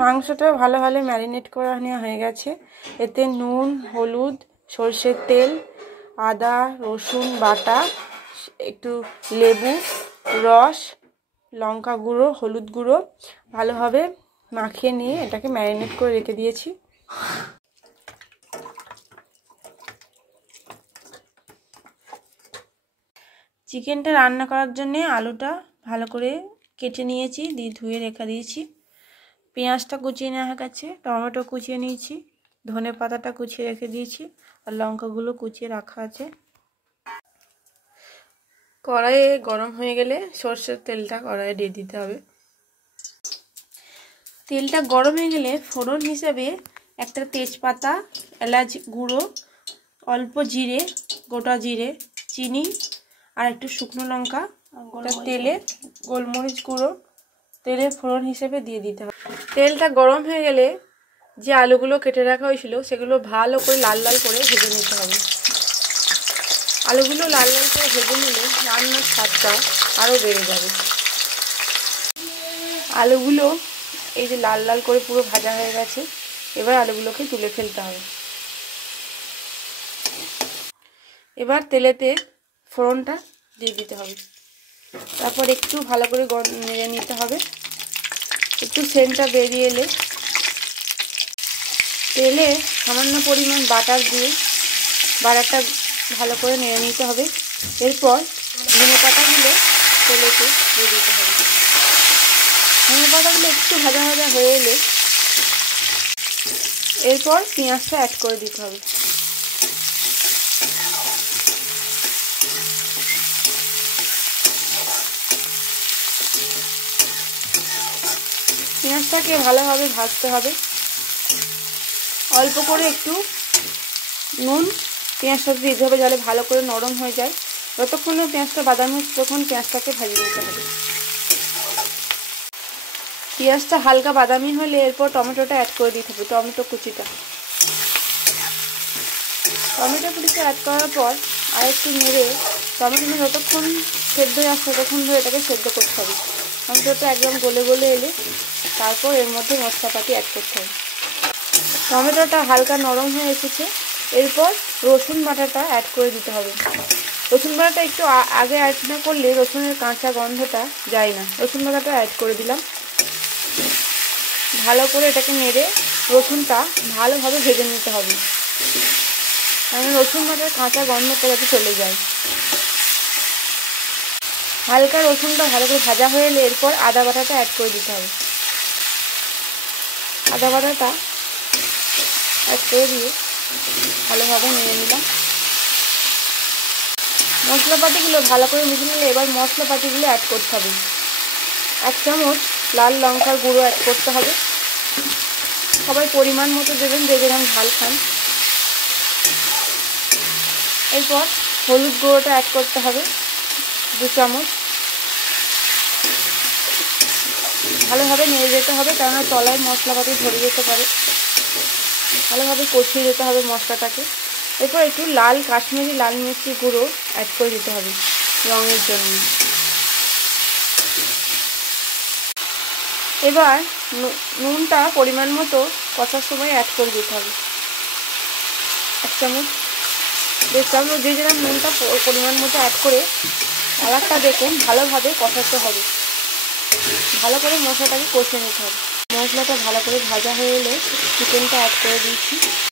মাংসটা ভালো ভালো ম্যারিনেট করে নেওয়া হয়ে গেছে। এতে নুন, হলুদ, সরষের তেল, আদা রসুন বাটা, একটু লেবু রস, লঙ্কা গুঁড়ো, হলুদ গুঁড়ো ভালোভাবে মাখিয়ে নিয়ে এটাকে ম্যারিনেট করে রেখে দিয়েছি। চিকেনটা রান্না করার জন্যে আলুটা ভালো করে কেটে নিয়েছি, দিয়ে ধুয়ে রেখে দিয়েছি। পেঁয়াজটা কুচিয়ে নেওয়া হয়ে গেছে, টমেটো কুচিয়ে নিয়েছি, ধনে পাতাটা কুচিয়ে রেখে দিয়েছি, আর লঙ্কাগুলো কুচিয়ে রাখা আছে। কড়াইয়ে গরম হয়ে গেলে সর্ষের তেলটা কড়াইয়ে দিয়ে দিতে হবে। তেলটা গরম হয়ে গেলে ফোড়ন হিসেবে একটা তেজপাতা, এলাচ গুঁড়ো, অল্প জিরে, গোটা জিরে, চিনি আর একটু শুকনো লঙ্কা, তেলে গোলমরিচ গুঁড়ো তেলে ফোড়ন হিসেবে দিয়ে দিতে হবে। তেলটা গরম হয়ে গেলে যে আলুগুলো কেটে রাখা হয়েছিল সেগুলো ভালো করে লাল লাল করে ভেজে নিতে হবে। আলুগুলো লাল লাল করে ভেজে নিলে রান্নার স্বাদটা আরও বেড়ে যাবে। আলুগুলো এই যে লাল লাল করে পুরো ভাজা হয়ে গেছে, এবার আলুগুলোকে তুলে ফেলতে হবে। এবার তেলেতে ফোড়নটা দিয়ে দিতে হবে, তারপর একটু ভালো করে নেড়ে নিতে হবে। একটু সেন্টটা বেরিয়ে এলে তেলে সামান্য পরিমাণ বাটার দিয়ে বাটারটা ভালো করে নেড়ে নিতে হবে। এরপর ধনে পাতাগুলো তেলেতে দিয়ে দিতে হবে। ধনে পাতাগুলো একটু ভাজা ভাজা হয়ে এলে এরপর পেঁয়াজটা অ্যাড করে দিতে হবে। পেঁয়াজটাকে ভালোভাবে ভাজতে হবে। অল্প করে একটু নুন পেঁয়াজটা দিতে হবে, যাতে ভালো করে নরম হয়ে যায়। যতক্ষণ না পেঁয়াজটা বাদামি হচ্ছে তখন পেঁয়াজটাকে ভাজিয়ে নিতে হবে। পেঁয়াজটা হালকা বাদামি হলে এরপর টমেটোটা অ্যাড করে দিতে হবে, টমেটো কুচিটা। টমেটো কুচিটা অ্যাড করার পর আর একটু নেড়ে টমেটোটা যতক্ষণ সেদ্ধ হয়ে আসছে ততক্ষণ ধরে এটাকে সেদ্ধ করতে হবে। টমেটোটা একদম গলে গলে এলে তারপর এর মধ্যে মশলাপাতি অ্যাড করতে হবে। টমেটোটা হালকা নরম হয়ে এসেছে, এরপর রসুন বাটাটা অ্যাড করে দিতে হবে। রসুন বাটাটা একটু আগে অ্যাড না করলে রসুনের কাঁচা গন্ধটা যায় না। রসুন বাটাটা অ্যাড করে দিলাম। ভালো করে এটাকে নেড়ে রসুনটা ভালোভাবে ভেজে নিতে হবে, কারণ রসুন বাটার কাঁচা গন্ধটা যাতে চলে যায়। হালকা রসুনটা ভালো করে ভাজা হয়ে এলে এরপর আদা বাটাটা অ্যাড করে দিতে হবে। আদা বাটাটা অ্যাড করে দিয়ে ভালোভাবে নেড়ে নিলাম। মশলাপাতিগুলো ভালো করে মিশে নিলে এবার মশলাপাতিগুলো অ্যাড করতে হবে। 1 চামচ লাল লঙ্কার গুঁড়ো অ্যাড করতে হবে। সবাই পরিমাণ মতো দেবেন, যে যেরকম ঝাল খান। এরপর হলুদ গুঁড়োটা অ্যাড করতে হবে 2 চামচ। ভালোভাবে নেড়ে যেতে হবে, কেননা তলায় মশলাপাতি ধরে যেতে পারে। ভালোভাবে কষিয়ে যেতে হবে মশলাটাকে। এরপর একটু কাশ্মীরি লাল মির্চি গুঁড়ো অ্যাড করে দিতে হবে রঙের জন্য। এবার নুনটা পরিমাণ মতো কষার সময় অ্যাড করে দিতে হবে। 1 চামচ 1.5 চামচ দিয়ে দিলাম নুনটা পরিমাণ মতো অ্যাড করে কালারটা দেখুন ভালোভাবে কষাতে হবে। ভালো করে মশলাটাকে কষিয়ে নিতে হবে। মশলাটা ভালো করে ভাজা হয়ে এলে চিকেনটা অ্যাড করে দিয়েছি।